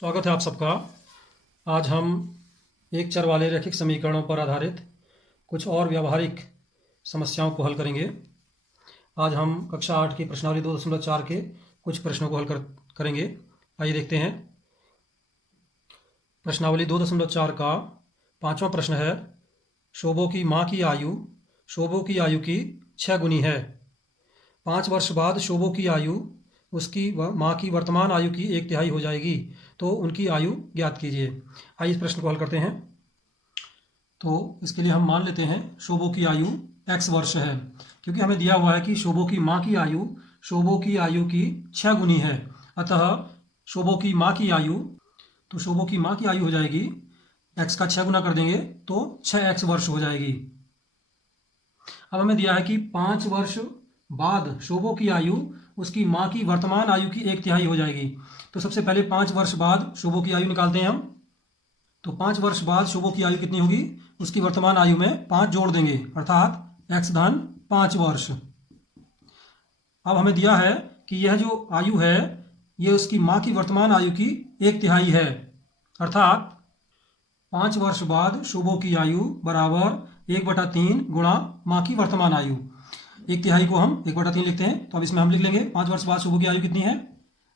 स्वागत है आप सबका। आज हम एक चर वाले रैखिक समीकरणों पर आधारित कुछ और व्यावहारिक समस्याओं को हल करेंगे। आज हम कक्षा 8 की प्रश्नावली 2.4 के कुछ प्रश्नों को हल करेंगे। आइए देखते हैं। प्रश्नावली 2.4 का 5वां प्रश्न है, शोभो की माँ की आयु शोभो की आयु की 6 गुनी है। 5 वर्ष बाद शोभो की आयु उसकी माँ की वर्तमान आयु की 1/3 हो जाएगी, तो उनकी आयु ज्ञात कीजिए। आइए इस प्रश्न को हल करते हैं। तो इसके लिए हम मान लेते हैं शोभो की आयु x वर्ष है, क्योंकि हमें दिया हुआ है कि शोभो की माँ की आयु शोभो की आयु की 6 गुनी है। अतः शोभो की माँ की आयु, तो शोभो की माँ की आयु हो जाएगी x का 6 गुना कर देंगे तो 6x वर्ष हो जाएगी। अब हमें दिया है कि 5 वर्ष बाद शोभो की आयु उसकी माँ की वर्तमान आयु की 1/3 हो जाएगी। तो सबसे पहले 5 वर्ष बाद शोभो की आयु निकालते हैं हम। तो 5 वर्ष बाद शोभो की आयु कितनी होगी, उसकी वर्तमान आयु में 5 जोड़ देंगे, अर्थात x धन 5 वर्ष। अब हमें दिया है कि यह जो आयु है यह उसकी माँ की वर्तमान आयु की 1/3 है, अर्थात 5 वर्ष बाद शोभो की आयु बराबर 1/3 गुणा माँ की वर्तमान आयु। 1/3 को हम 1/3 लिखते हैं, तो अब इसमें हम लिख लेंगे 5 वर्ष बाद शोभो की आयु कितनी है,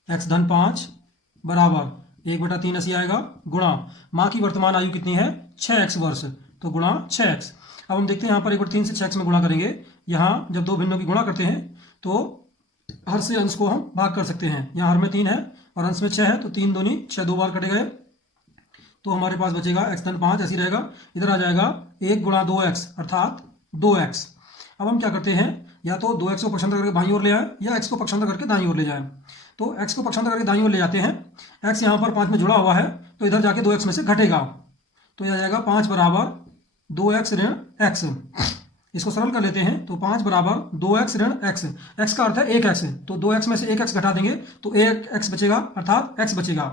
x धन 5 बराबर 1/3 ऐसी आएगा गुणा माँ की वर्तमान आयु कितनी है 6x वर्ष, तो गुणा 6x। अब हम देखते हैं यहाँ पर 1/3 से 6x में गुणा करेंगे। यहाँ जब दो भिन्नों की गुणा करते हैं तो हर से अंश को हम भाग कर सकते हैं। यहाँ हर में 3 है और अंश में 6 है, तो 3 दूनी 6 दो बार कटे गए, तो हमारे पास बचेगा x धन 5 ऐसी रहेगा। इधर आ जाएगा 1 गुणा 2x अर्थात 2x। अब हम क्या करते हैं, या तो 2x को पक्षांतर करके बाईं ओर ले आए या x को पक्षांतर करके दाईं ओर ले जाएं। तो x को पक्षांतर करके दाईं ओर ले जाते हैं, x यहाँ पर 5 में जुड़ा हुआ है तो इधर जाके 2x में से घटेगा, तो यह आ जाएगा 5 बराबर 2x ऋण x। इसको सरल कर लेते हैं, तो 5 बराबर 2x ऋण x, x का अर्थ है 1x, तो 2x में से 1x घटा देंगे तो 1x बचेगा अर्थात x बचेगा।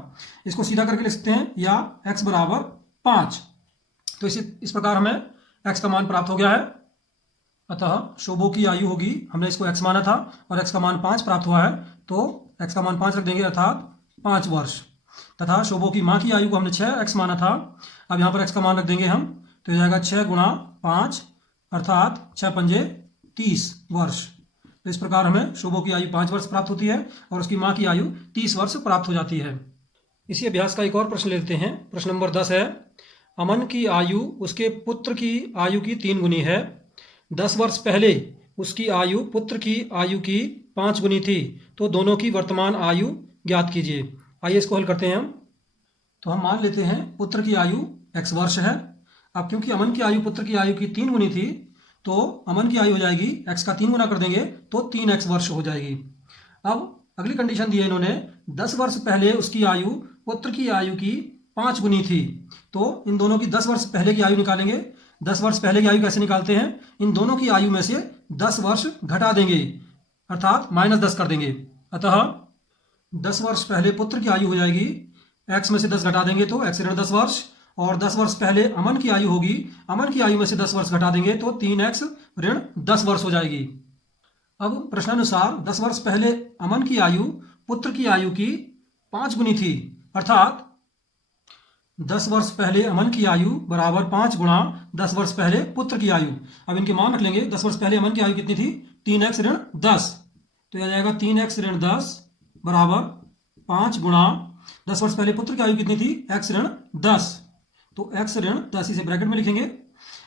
इसको सीधा करके लिख सकते हैं, या x बराबर 5। तो इस प्रकार हमें x का मान प्राप्त हो गया है। अतः शोभो की आयु होगी, हमने इसको x माना था और x का मान 5 प्राप्त हुआ है, तो x का मान 5 रख देंगे अर्थात 5 वर्ष। तथा शोभो की माँ की आयु को हमने 6x माना था, अब यहाँ पर x का मान रख देंगे हम, तो यह आएगा 6 गुणा 5 अर्थात 6 पंजे 30 वर्ष। तो इस प्रकार हमें शोभो की आयु 5 वर्ष प्राप्त होती है और उसकी माँ की आयु 30 वर्ष प्राप्त हो जाती है। इसी अभ्यास का एक और प्रश्न लेते हैं। प्रश्न नंबर 10 है, अमन की आयु उसके पुत्र की आयु की 3 गुनी है। 10 वर्ष पहले उसकी आयु पुत्र की आयु की 5 गुनी थी, तो दोनों की वर्तमान आयु ज्ञात कीजिए। आइए इसको हल करते हैं हम। तो हम मान लेते हैं पुत्र की आयु x वर्ष है। अब क्योंकि अमन की आयु पुत्र की आयु की 3 गुनी थी, तो अमन की आयु हो जाएगी x का 3 गुना कर देंगे तो 3x वर्ष हो जाएगी। अब अगली कंडीशन दी है इन्होंने, 10 वर्ष पहले उसकी आयु पुत्र की आयु की 5 गुनी थी, तो इन दोनों की 10 वर्ष पहले की आयु निकालेंगे। 10 वर्ष पहले की आयु कैसे निकालते हैं, इन दोनों की आयु में से 10 वर्ष घटा देंगे अर्थात -10 कर देंगे। अतः 10 वर्ष पहले पुत्र की आयु हो जाएगी, x में से 10 घटा देंगे तो x ऋण 10 वर्ष, और 10 वर्ष पहले अमन की आयु होगी, अमन की आयु में से 10 वर्ष घटा देंगे तो 3x ऋण 10 वर्ष हो जाएगी। अब प्रश्नानुसार 10 वर्ष पहले अमन की आयु पुत्र की आयु की 5 गुनी थी, अर्थात 10 वर्ष पहले अमन की आयु बराबर 5 गुणा 10 वर्ष पहले पुत्र की आयु। अब इनके मान रख लेंगे। 10 वर्ष पहले अमन की आयु कितनी थी, 3x ऋण 10, तो यह आ जाएगा 3x ऋण 10 बराबर 5 गुणा 10 वर्ष पहले पुत्र की आयु कितनी थी, x ऋण 10, तो x ऋण 10 इसे ब्रैकेट में लिखेंगे।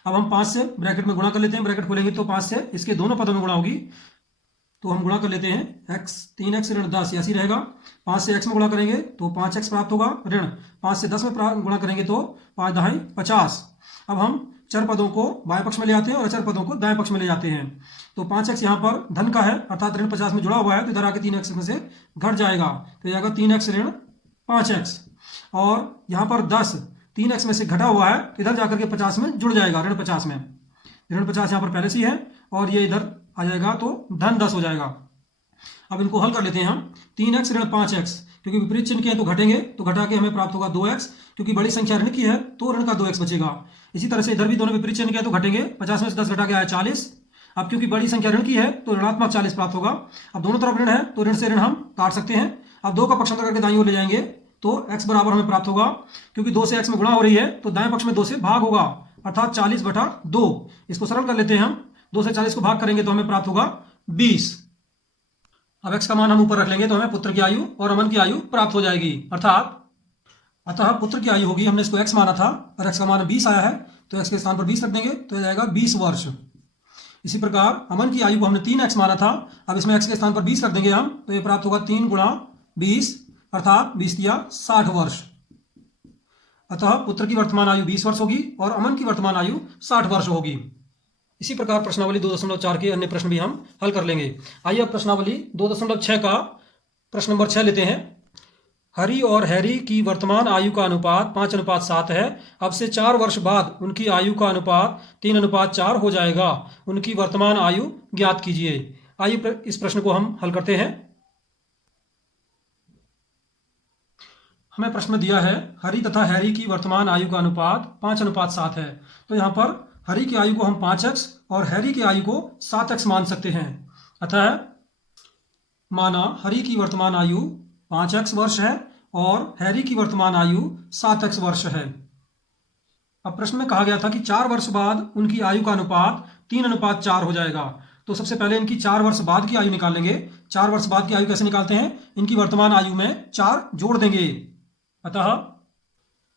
अब हम 5 से ब्रैकेट में गुणा कर लेते हैं, ब्रैकेट खोलेंगे तो 5 से इसके दोनों पदों में गुणा होगी, तो हम गुणा कर लेते हैं। x 3x ऋण 10 ऐसी रहेगा, 5 से x में गुणा करेंगे तो 5x प्राप्त होगा, ऋण 5 से 10 में गुणा करेंगे तो 5 दहाई 50। अब हम चर पदों को बाएं पक्ष में ले आते हैं और अचर पदों को दाएं पक्ष में ले जाते हैं। तो 5x यहाँ पर धन का है अर्थात ऋण 50 में जुड़ा हुआ है, तो इधर आके 3x में से घट जाएगा, तो यह आएगा 3x ऋण 5x, और यहाँ पर 10 3x में से घटा हुआ है तो इधर जाकर के 50 में जुड़ जाएगा, ऋण 50 में। ऋण 50 यहाँ पर पहले से ही है और ये इधर आ जाएगा तो धन 10 हो जाएगा। अब इनको हल कर लेते हैं हम। 3x ऋण 5x, क्योंकि विपरीत चिन्ह के हैं तो घटेंगे, तो घटा के हमें प्राप्त होगा 2x, क्योंकि बड़ी संख्या ऋण की है तो ऋण का 2x बचेगा। इसी तरह से इधर भी दोनों विपरीत चिन्ह के हैं तो घटेंगे, 50 में से 10 घटा के आया 40। अब क्योंकि बड़ी संख्या ऋण की है तो ऋणात्मक 40 प्राप्त होगा। अब दोनों तरफ ऋण है तो ऋण से ऋण हम काट सकते हैं। अब 2 का पक्षांतर करके दाईं ओर ले जाएंगे तो x बराबर हमें प्राप्त होगा, क्योंकि 2 से x में गुणा हो रही है तो दाएं पक्ष में 2 से भाग होगा, अर्थात 40/2। इसको सरल कर लेते हैं हम, 2 से 40 को भाग करेंगे तो हमें प्राप्त होगा 20। अब x का मान हम ऊपर रख लेंगे तो हमें पुत्र की आयु और अमन की आयु प्राप्त हो जाएगी। अतः पुत्र की आयु होगी, हमने इसको x माना था और x का मान 20 आया है तो x के स्थान पर 20 रख देंगे तो यह जाएगा 20 वर्ष। इसी प्रकार अमन की आयु को हमने 3x माना था, अब इसमें x के स्थान पर 20 रख देंगे हम तो ये प्राप्त होगा 3 गुणा 20 अर्थात 20 दिया 60 वर्ष। अतः पुत्र की वर्तमान आयु 20 वर्ष होगी और अमन की वर्तमान आयु 60 वर्ष होगी। इसी प्रकार प्रश्नावली 2.4 के अन्य प्रश्न भी हम हल कर लेंगे। आइए अब प्रश्नावली 2.6 का प्रश्न नंबर 6 लेते हैं। हरी और हैरी की वर्तमान आयु का अनुपात 5:7 है। अब से 4 वर्ष बाद उनकी आयु का अनुपात 3:4 हो जाएगा। उनकी वर्तमान आयु ज्ञात कीजिए। आइए इस प्रश्न को हम हल करते हैं। हमें प्रश्न दिया है हरी तथा हैरी की वर्तमान आयु का अनुपात 5:7 है। तो यहाँ पर हरी की आयु को हम 5x और हैरी की आयु को 7x मान सकते हैं। अतः माना हरी की वर्तमान आयु 5x वर्ष है और हैरी की वर्तमान आयु 7x वर्ष है। अब प्रश्न में कहा गया था कि 4 वर्ष बाद उनकी आयु का अनुपात 3:4 हो जाएगा। तो सबसे पहले इनकी 4 वर्ष बाद की आयु निकाल लेंगे। 4 वर्ष बाद की आयु कैसे निकालते हैं? इनकी वर्तमान आयु में 4 जोड़ देंगे। अतः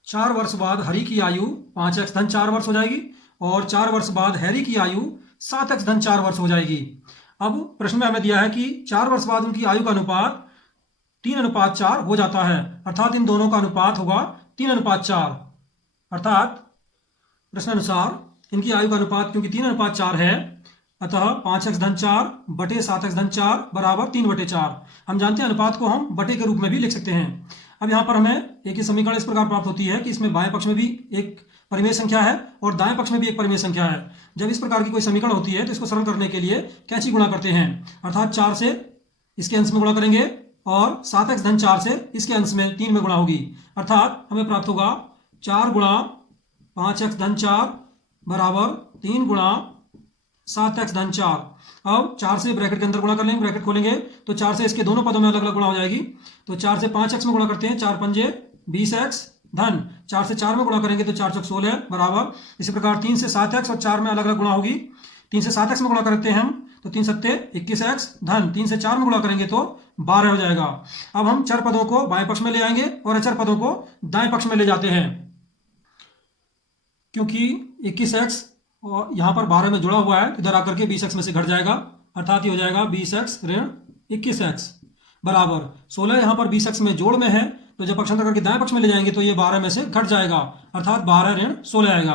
4 वर्ष बाद हरी की आयु 5x धन 4 वर्ष हो जाएगी और 4 वर्ष बाद हैरी की आयु 7x धन 4 वर्ष हो जाएगी। अब प्रश्न में हमें दिया है कि 4 वर्ष बाद उनकी आयु का अनुपात 3:4 हो जाता है, अर्थात इन दोनों का अनुपात होगा 3:4। अर्थात प्रश्नानुसार इनकी आयु का अनुपात क्योंकि 3:4 है, अतः 5x धन 4 बटे 7x धन 4 बराबर 3/4। हम जानते हैं अनुपात को हम बटे के रूप में भी लिख सकते हैं। अब यहाँ पर हमें एक ही समीकरण इस प्रकार प्राप्त होती है कि इसमें बाएं पक्ष में भी एक परिमेय संख्या है और दाएं पक्ष में भी एक परिमेय संख्या है। जब इस प्रकार की कोई समीकरण होती है तो इसको सरल करने के लिए कैंची गुणा करते हैं, अर्थात 4 से इसके अंश में गुणा करेंगे और 7x धन 4 से इसके अंश में 3 में गुणा होगी, अर्थात हमें प्राप्त होगा 4 गुणा 5x धन 4 बराबर 3 गुणा 7x धन 4। अब 4 से ब्रैकेट के अंदर गुणा कर लेंगे, ब्रैकेट खोलेंगे तो 4 से इसके दोनों पदों में अलग अलग गुणा हो जाएगी। तो 4 से 5x में गुणा करते हैं, 4 पंजे 20x धन 4 से 4 में गुणा करेंगे तो 4 चौक 16 बराबर। इसी प्रकार 3 से 7x और 4 में अलग अलग गुणा होगी। 3 से 7x में गुणा करते हैं हम तो 3 सत्ते 21x धन 3 से 4 में गुणा करेंगे तो 12 हो जाएगा। अब हम चर पदों को बाएं पक्ष में ले आएंगे और अचर पदों को दाएं पक्ष में ले जाते हैं, क्योंकि 21x और यहाँ पर 12 में जुड़ा हुआ है, इधर आकर के 20x में से घट जाएगा, अर्थात ये हो जाएगा 20x ऋण 21x बराबर 16। यहाँ पर 20x में जोड़ में है तो जब पक्षांतर करके दाएं पक्ष में ले जाएंगे तो ये 12 में से घट जाएगा, अर्थात 12 ऋण 16 आएगा।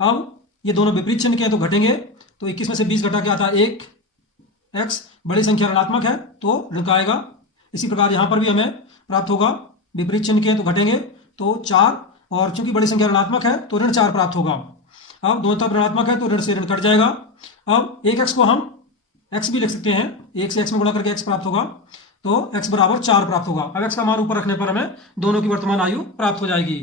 अब ये दोनों विपरीत चिन्ह के हैं तो घटेंगे, तो 21 में से 20 घटा के आता है 1x, बड़ी संख्या ऋणात्मक है तो ऋण का आएगा। इसी प्रकार यहाँ पर भी हमें प्राप्त होगा, विपरीत चिन्ह के हैं तो घटेंगे तो 4, और चूंकि बड़ी संख्या ऋणात्मक है तो ऋण 4 प्राप्त होगा। अब दोनों तरफ ऋणात्मक है तो ऋण से ऋण कट जाएगा। अब 1x को हम x भी लिख सकते हैं, 1 से x में गुणा करके x प्राप्त होगा तो x बराबर 4 प्राप्त होगा। अब x का मान ऊपर रखने पर हमें दोनों की वर्तमान आयु प्राप्त हो जाएगी।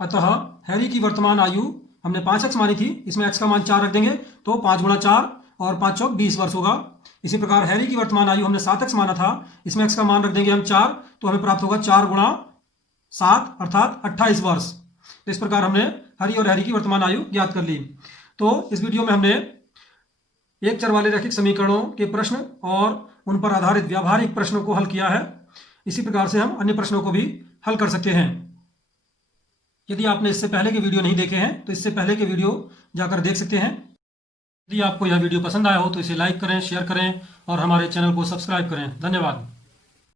अतः हैरी की वर्तमान आयु हमने 5x मानी थी, इसमें x का मान 4 रख देंगे तो 5 गुणा 4 और 5 चौक 20 वर्ष होगा। इसी प्रकार हैरी की वर्तमान आयु हमने 7x माना था, इसमें x का मान रख देंगे हम 4 तो हमें प्राप्त होगा 4 गुणा 7 अर्थात 28 वर्ष। तो इस प्रकार हमने हरी और हैरी की वर्तमान आयु ज्ञात कर ली। तो इस वीडियो में हमने एक चर वाले रैखिक समीकरणों के प्रश्न और उन पर आधारित व्यावहारिक प्रश्नों को हल किया है। इसी प्रकार से हम अन्य प्रश्नों को भी हल कर सकते हैं। यदि आपने इससे पहले के वीडियो नहीं देखे हैं तो इससे पहले के वीडियो जाकर देख सकते हैं। यदि आपको यह वीडियो पसंद आया हो तो इसे लाइक करें, शेयर करें और हमारे चैनल को सब्सक्राइब करें। धन्यवाद।